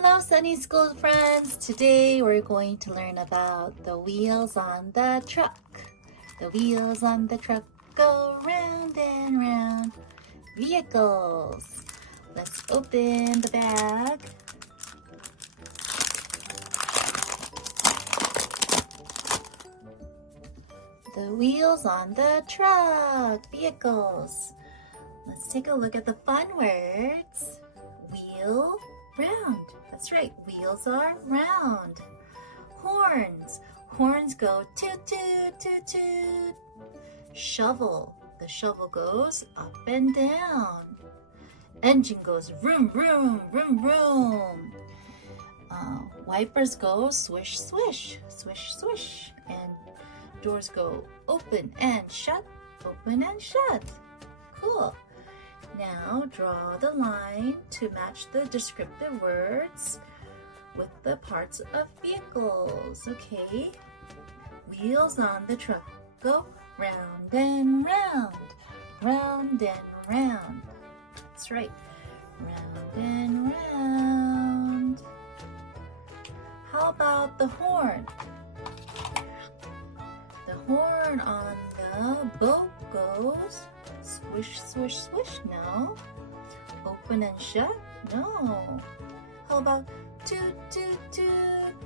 Hello, Sunny School friends! Today we're going to learn about the wheels on the truck. The wheels on the truck go round and round. Vehicles. Let's open the bag. The wheels on the truck. Vehicles. Let's take a look at the fun words. Wheel, round. That's right, wheels are round. Horns. Horns go toot, toot, toot, toot. Shovel. The shovel goes up and down. Engine goes vroom, vroom, vroom, vroom. Wipers go swish, swish, swish, swish. And doors go open and shut, open and shut. Cool. Now draw the line to match the descriptive words with the parts of vehicles. Okay. Wheels on the truck go round and round, round and round. That's right. Round and round. How about the horn? The horn on the boat goes swish, swish, swish. No. Open and shut. No. How about toot, toot, toot?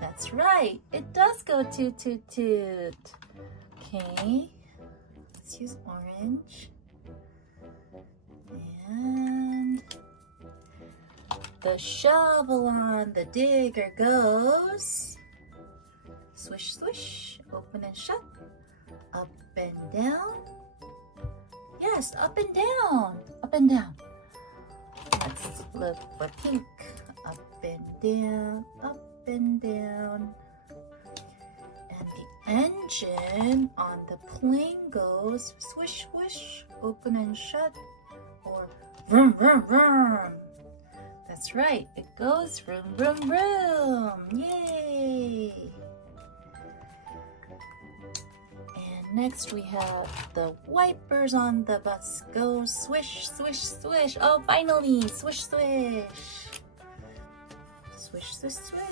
That's right. It does go toot, toot, toot. Okay. Let's use orange. And the shovel on the digger goes swish, swish. Open and shut. Up and down. Yes, up and down. Up and down. Let's look for pink. Up and down. Up and down. And the engine on the plane goes swish, swish. Open and shut. Or vroom, vroom, vroom. That's right. It goes vroom, vroom, vroom. Yay! Next we have the wipers on the bus go swish, swish, swish. Oh, finally, swish, swish. Swish, swish, swish.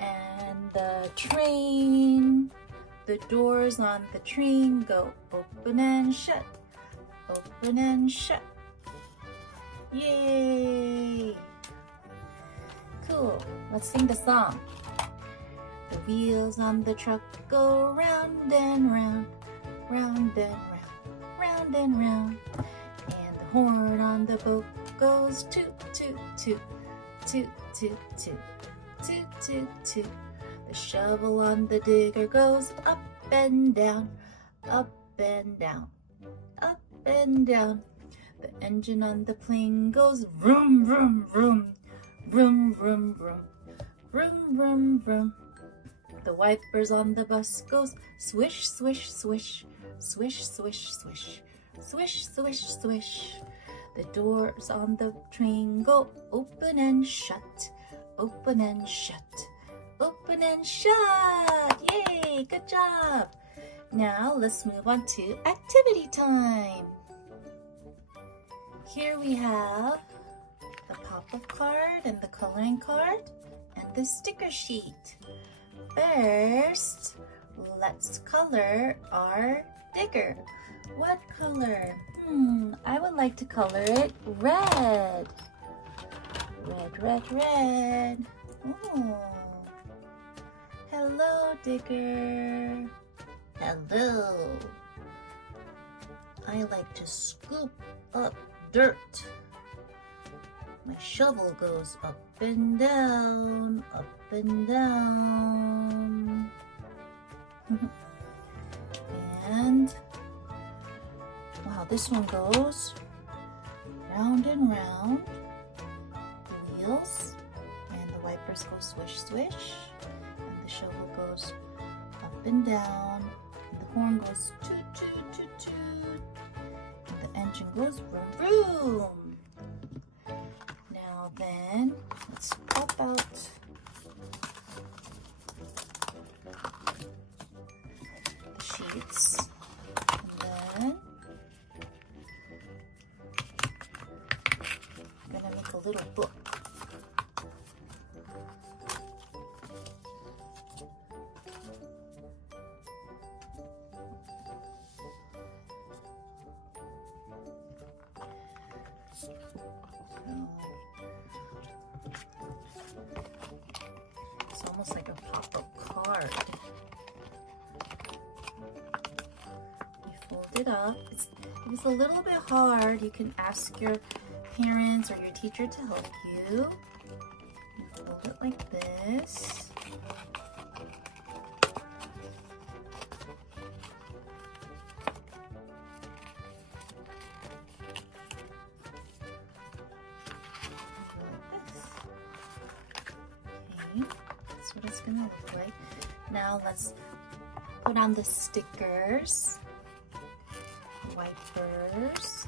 And the train, the doors on the train go open and shut, open and shut. Yay! Cool. Let's sing the song. The wheels on the truck go round and round, round and round, round and round. And the horn on the boat goes toot, toot, toot, toot, toot, toot, toot, toot, toot. The shovel on the digger goes up and down, up and down, up and down. The engine on the plane goes vroom, vroom, vroom, vroom, vroom, vroom, vroom, vroom, vroom. The wipers on the bus goes swish, swish, swish, swish, swish, swish, swish, swish, swish. The doors on the train go open and shut, open and shut, open and shut. Yay, good job. Now let's move on to activity time. Here we have the pop-up card and the coloring card and the sticker sheet. First, let's color our digger. What color? I would like to color it red. Red, red, red. Oh. Hello, digger. Hello. I like to scoop up dirt. My shovel goes up and down, up and down. And, wow, this one goes round and round. The wheels and the wipers go swish, swish. And the shovel goes up and down. And the horn goes toot, toot, toot, toot. And the engine goes vroom, vroom. Now then, let's pop out the sheets. And then almost like a pop-up card. You fold it up. If it's a little bit hard, you can ask your parents or your teacher to help you. You fold it like this. That's what it's gonna look like. Now let's put on the stickers, wipers,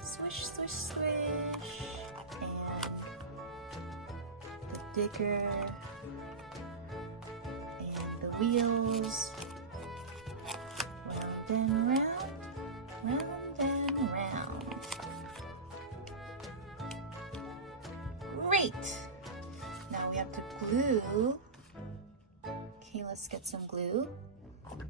swish, swish, swish, and the digger, and the wheels, round and round, round and round. Great! Now we have to glue. Okay, let's get some glue. Okay.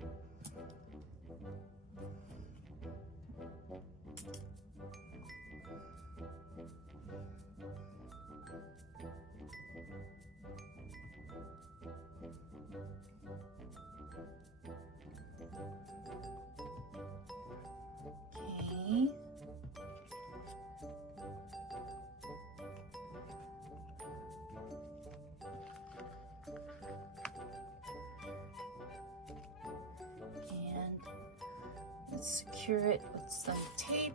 Secure it with some tape.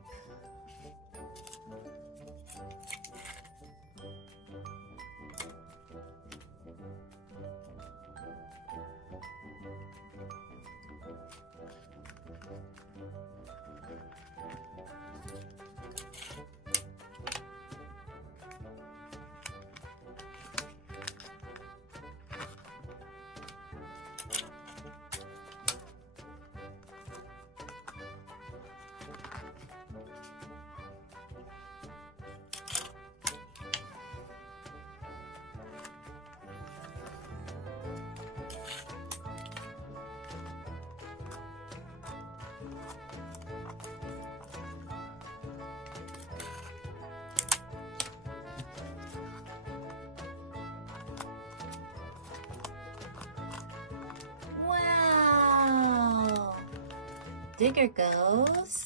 Digger goes.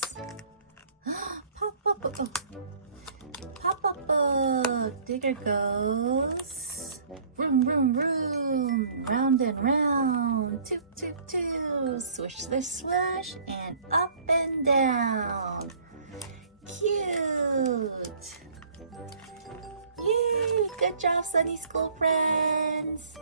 Pop up, pop up. Digger goes. Vroom, vroom, vroom. Round and round. Toot, toot, toot. Swish, swish, swish. And up and down. Cute. Yay! Good job, Sunny School friends.